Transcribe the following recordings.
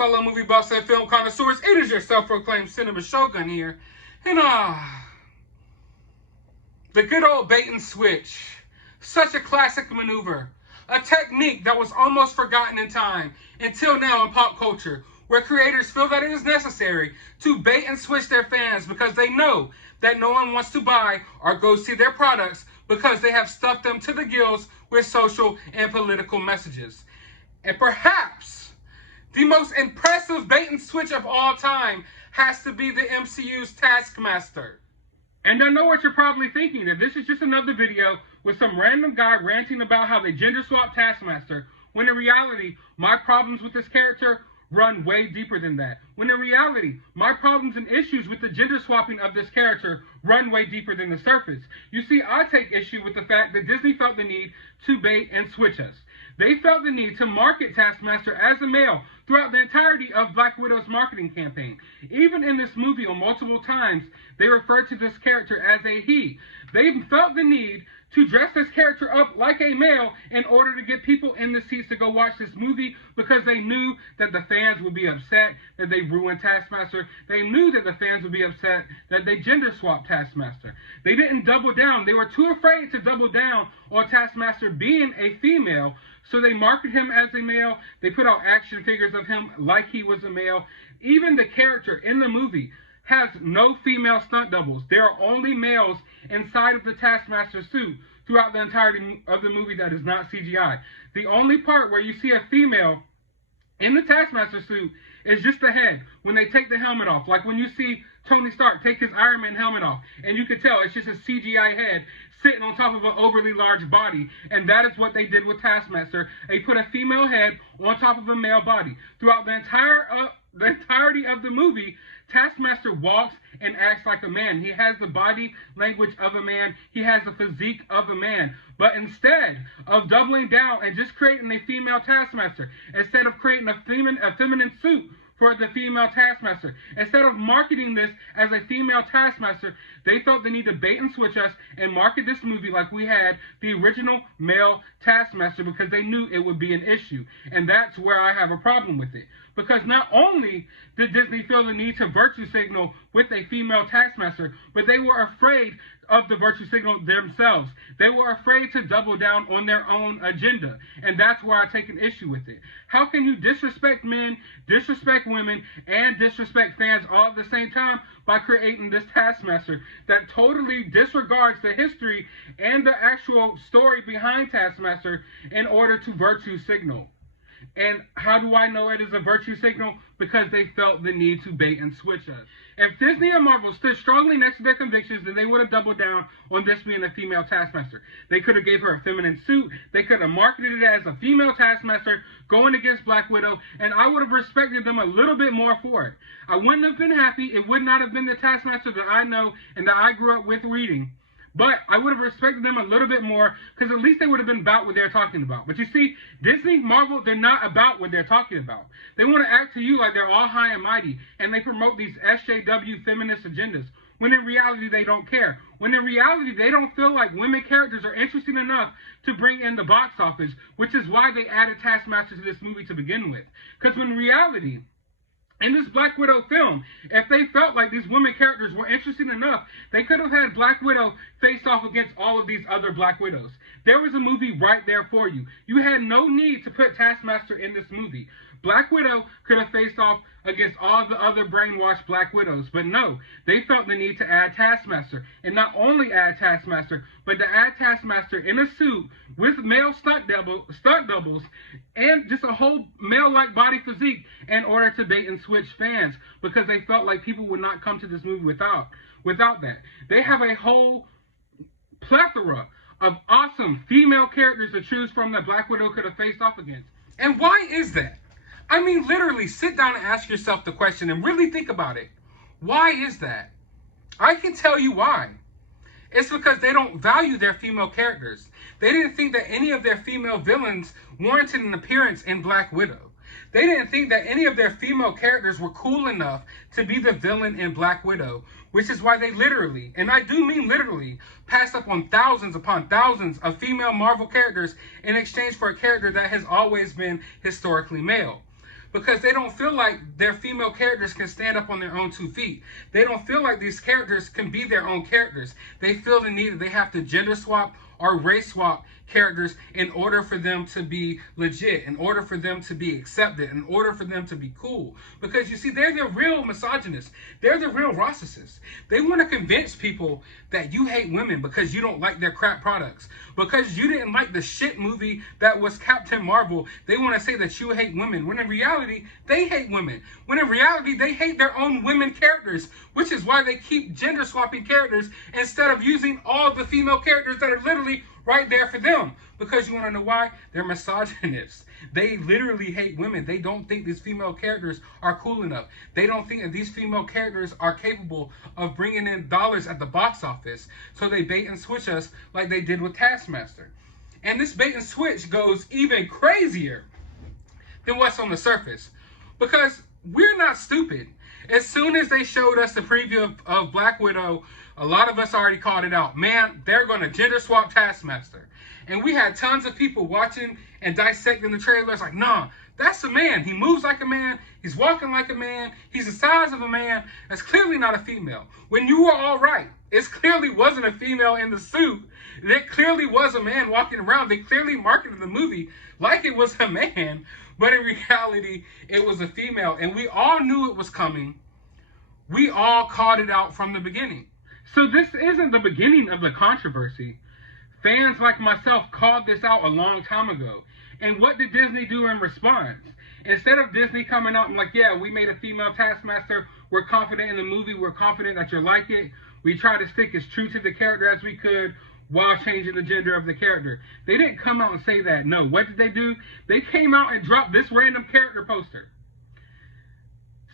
fellow movie buffs and film connoisseurs? It is your self-proclaimed cinema shogun here. And the good old bait and switch. Such a classic maneuver. A technique that was almost forgotten in time until now in pop culture, where creators feel that it is necessary to bait and switch their fans because they know that no one wants to buy or go see their products because they have stuffed them to the gills with social and political messages. And perhaps the most impressive bait and switch of all time has to be the MCU's Taskmaster. And I know what you're probably thinking, that this is just another video with some random guy ranting about how they gender swap Taskmaster, when in reality, my problems with this character run way deeper than that. When in reality, my problems and issues with the gender swapping of this character run way deeper than the surface. You see, I take issue with the fact that Disney felt the need to bait and switch us. They felt the need to market Taskmaster as a male throughout the entirety of Black Widow's marketing campaign. Even in this movie, on multiple times, they referred to this character as a he. They felt the need to dress this character up like a male in order to get people in the seats to go watch this movie, because they knew that the fans would be upset that they ruined Taskmaster. They knew that the fans would be upset that they gender swapped Taskmaster. They didn't double down. They were too afraid to double down on Taskmaster being a female, so they marketed him as a male. They put out action figures of him like he was a male. Even the character in the movie has no female stunt doubles. There are only males inside of the Taskmaster suit throughout the entirety of the movie that is not CGI. The only part where you see a female in the Taskmaster suit is just the head, when they take the helmet off. Like when you see Tony Stark take his Iron Man helmet off, and you can tell it's just a CGI head sitting on top of an overly large body. And that is what they did with Taskmaster. They put a female head on top of a male body. Throughout the entirety of the movie, Taskmaster walks and acts like a man. He has the body language of a man. He has the physique of a man. But instead of doubling down and just creating a female Taskmaster, instead of creating a feminine suit for the female Taskmaster, instead of marketing this as a female Taskmaster, they felt the need to bait and switch us and market this movie like we had the original male Taskmaster, because they knew it would be an issue. And that's where I have a problem with it. Because not only did Disney feel the need to virtue signal with a female Taskmaster, but they were afraid of the virtue signal themselves. They were afraid to double down on their own agenda. And that's why I take an issue with it. How can you disrespect men, disrespect women, and disrespect fans all at the same time by creating this Taskmaster that totally disregards the history and the actual story behind Taskmaster in order to virtue signal? And how do I know it is a virtue signal? Because they felt the need to bait and switch us. If Disney and Marvel stood strongly next to their convictions, then they would have doubled down on this being a female Taskmaster. They could have gave her a feminine suit. They could have marketed it as a female Taskmaster going against Black Widow, and I would have respected them a little bit more for it. I wouldn't have been happy. It would not have been the Taskmaster that I know and that I grew up with reading. But I would have respected them a little bit more, because at least they would have been about what they're talking about. But you see, Disney, Marvel, they're not about what they're talking about. They want to act to you like they're all high and mighty, and they promote these SJW feminist agendas, when in reality they don't care. When in reality they don't feel like women characters are interesting enough to bring in the box office, which is why they added Taskmaster to this movie to begin with. Because when in reality, in this Black Widow film, if they felt like these women characters were interesting enough, they could have had Black Widow face off against all of these other Black Widows. There was a movie right there for you. You had no need to put Taskmaster in this movie. Black Widow could have faced off against all the other brainwashed Black Widows. But no, they felt the need to add Taskmaster. And not only add Taskmaster, but to add Taskmaster in a suit with male stunt doubles and just a whole male-like body physique in order to bait and switch fans, because they felt like people would not come to this movie without that. They have a whole plethora of awesome female characters to choose from that Black Widow could have faced off against. And why is that? I mean, literally, sit down and ask yourself the question and really think about it. Why is that? I can tell you why. It's because they don't value their female characters. They didn't think that any of their female villains warranted an appearance in Black Widow. They didn't think that any of their female characters were cool enough to be the villain in Black Widow, which is why they literally, and I do mean literally, passed up on thousands upon thousands of female Marvel characters in exchange for a character that has always been historically male. because they don't feel like their female characters can stand up on their own 2 feet. They don't feel like these characters can be their own characters. They feel the need that they have to gender swap or race swap characters in order for them to be legit, in order for them to be accepted, in order for them to be cool. Because you see, they're the real misogynists. They're the real racists. They want to convince people that you hate women because you don't like their crap products. Because you didn't like the shit movie that was Captain Marvel, they want to say that you hate women, when in reality, they hate women. When in reality, they hate their own women characters, which is why they keep gender swapping characters instead of using all the female characters that are literally right there for them. Because you want to know why? They're misogynists. They literally hate women. They don't think these female characters are cool enough. They don't think that these female characters are capable of bringing in dollars at the box office. So they bait and switch us like they did with Taskmaster. And this bait and switch goes even crazier than what's on the surface. Because we're not stupid. As soon as they showed us the preview of Black Widow, a lot of us already called it out. Man, they're going to gender swap Taskmaster. And we had tons of people watching and dissecting the trailers like, nah, that's a man. He moves like a man. He's walking like a man. He's the size of a man. That's clearly not a female. When you were all right, it clearly wasn't a female in the suit. It clearly was a man walking around. They clearly marketed the movie like it was a man. But in reality, it was a female. And we all knew it was coming. We all called it out from the beginning. So this isn't the beginning of the controversy. Fans like myself called this out a long time ago. And what did Disney do in response? Instead of Disney coming out and like, yeah, we made a female Taskmaster, we're confident in the movie, we're confident that you'll like it, we tried to stick as true to the character as we could while changing the gender of the character. They didn't come out and say that. No, what did they do? They came out and dropped this random character poster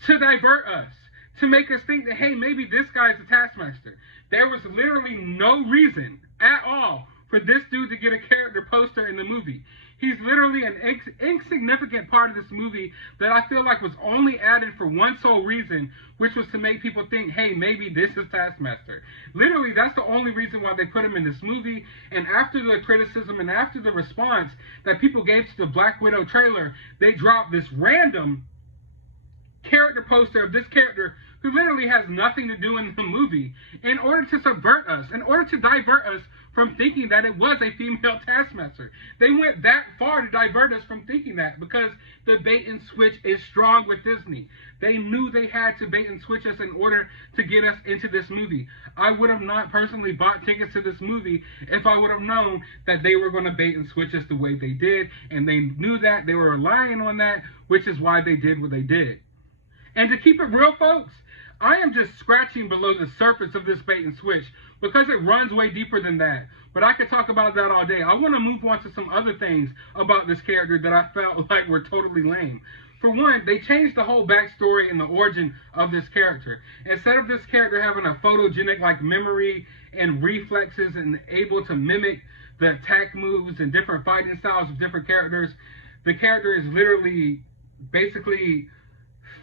to divert us, to make us think that, hey, maybe this guy's the Taskmaster. There was literally no reason at all for this dude to get a character poster in the movie. He's literally an insignificant part of this movie that I feel like was only added for one sole reason, which was to make people think, hey, maybe this is Taskmaster. Literally, that's the only reason why they put him in this movie. And after the criticism and after the response that people gave to the Black Widow trailer, they dropped this random character poster of this character who literally has nothing to do in the movie in order to subvert us, in order to divert us from thinking that it was a female Taskmaster. They went that far to divert us from thinking that because the bait and switch is strong with Disney. They knew they had to bait and switch us in order to get us into this movie. I would have not personally bought tickets to this movie if I would have known that they were going to bait and switch us the way they did, and they knew that. They were relying on that, which is why they did what they did. And to keep it real, folks, I am just scratching below the surface of this bait and switch because it runs way deeper than that. But I could talk about that all day. I want to move on to some other things about this character that I felt like were totally lame. For one, they changed the whole backstory and the origin of this character. Instead of this character having a photogenic like memory and reflexes and able to mimic the attack moves and different fighting styles of different characters, the character is literally basically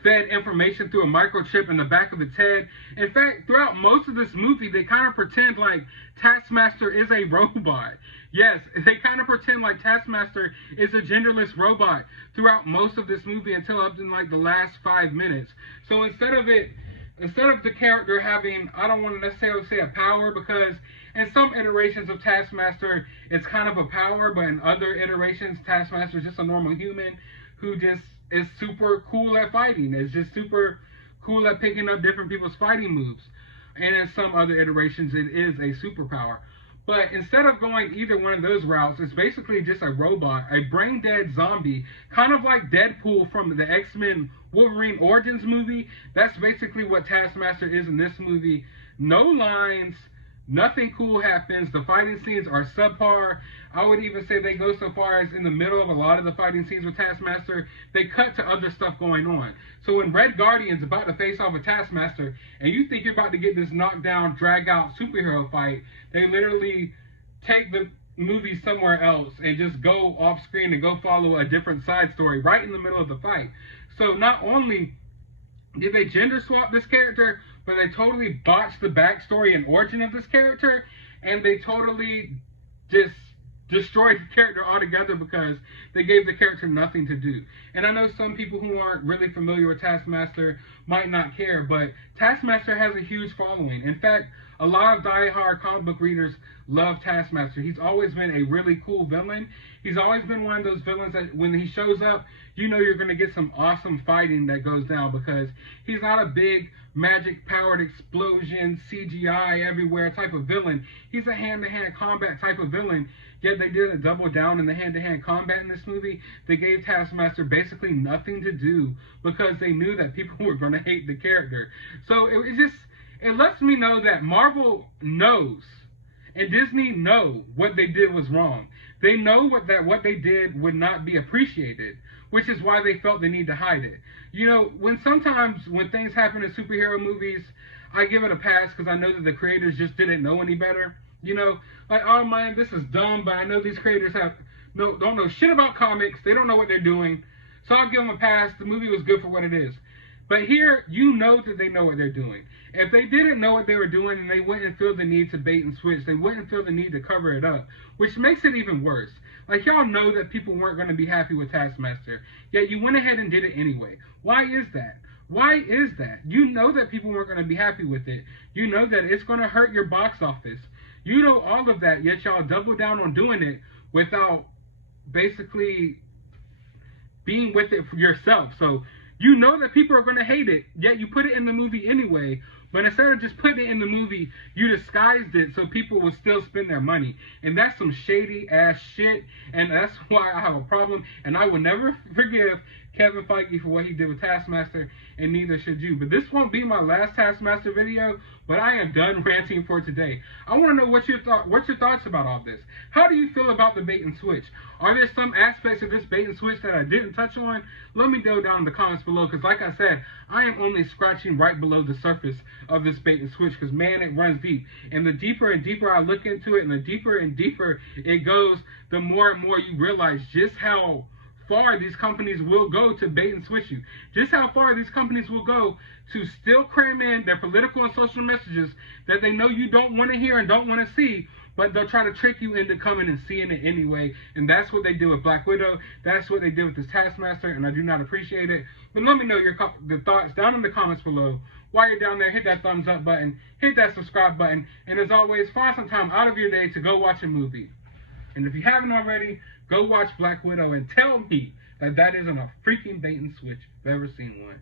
fed information through a microchip in the back of its head. In fact, throughout most of this movie, they kind of pretend like Taskmaster is a robot. Yes, they kind of pretend like Taskmaster is a genderless robot throughout most of this movie until up in like the last 5 minutes. So instead of the character having, I don't want to necessarily say a power, because in some iterations of Taskmaster, it's kind of a power, but in other iterations, Taskmaster is just a normal human who just is super cool at fighting. It's just super cool at picking up different people's fighting moves. And in some other iterations, it is a superpower. But instead of going either one of those routes, it's basically just a robot, a brain-dead zombie, kind of like Deadpool from the X-Men Wolverine Origins movie. That's basically what Taskmaster is in this movie. No lines, nothing cool happens. The fighting scenes are subpar. I would even say they go so far as in the middle of a lot of the fighting scenes with Taskmaster, they cut to other stuff going on. So when Red Guardian's about to face off with Taskmaster, and you think you're about to get this knockdown, drag-out superhero fight, they literally take the movie somewhere else and just go off-screen and go follow a different side story right in the middle of the fight. So not only did they gender swap this character, but they totally botched the backstory and origin of this character, and they totally just destroyed the character altogether because they gave the character nothing to do. And I know some people who aren't really familiar with Taskmaster might not care, but Taskmaster has a huge following. In fact, a lot of die-hard comic book readers love Taskmaster. He's always been a really cool villain. He's always been one of those villains that when he shows up, you know you're going to get some awesome fighting that goes down, because he's not a big magic-powered explosion, CGI everywhere type of villain. He's a hand-to-hand combat type of villain, yet they didn't double down in the hand-to-hand combat in this movie. They gave Taskmaster basically nothing to do because they knew that people were going to hate the character. So it lets me know that Marvel knows and Disney know what they did was wrong. They know what they did would not be appreciated, which is why they felt the need to hide it. You know, sometimes when things happen in superhero movies, I give it a pass because I know that the creators just didn't know any better. You know, like, oh man, this is dumb, but I know these creators don't know shit about comics. They don't know what they're doing. So I'll give them a pass. The movie was good for what it is. But here, you know that they know what they're doing. If they didn't know what they were doing and they wouldn't feel the need to bait and switch, they wouldn't feel the need to cover it up, which makes it even worse. Like, y'all know that people weren't going to be happy with Taskmaster, yet you went ahead and did it anyway. Why is that? Why is that? You know that people weren't going to be happy with it. You know that it's going to hurt your box office. You know all of that, yet y'all double down on doing it without basically being with it for yourself. So you know that people are going to hate it, yet you put it in the movie anyway. But instead of just putting it in the movie, you disguised it so people would still spend their money. And that's some shady ass shit. And that's why I have a problem. And I will never forgive Kevin Feige for what he did with Taskmaster, and neither should you. But this won't be my last Taskmaster video, but I am done ranting for today. I want to know what's your thoughts about all this. How do you feel about the bait and switch? Are there some aspects of this bait and switch that I didn't touch on? Let me know down in the comments below, because like I said, I am only scratching right below the surface of this bait and switch, because man, it runs deep. And the deeper and deeper I look into it, and the deeper and deeper it goes, the more and more you realize just how far these companies will go to bait and switch you. Just how far these companies will go to still cram in their political and social messages that they know you don't want to hear and don't want to see, but they'll try to trick you into coming and seeing it anyway. And that's what they did with Black Widow. That's what they did with this Taskmaster, and I do not appreciate it. But let me know the thoughts down in the comments below. While you're down there, hit that thumbs up button, hit that subscribe button, and as always, find some time out of your day to go watch a movie. And if you haven't already, go watch Black Widow and tell me that that isn't a freaking bait and switch if I've ever seen one.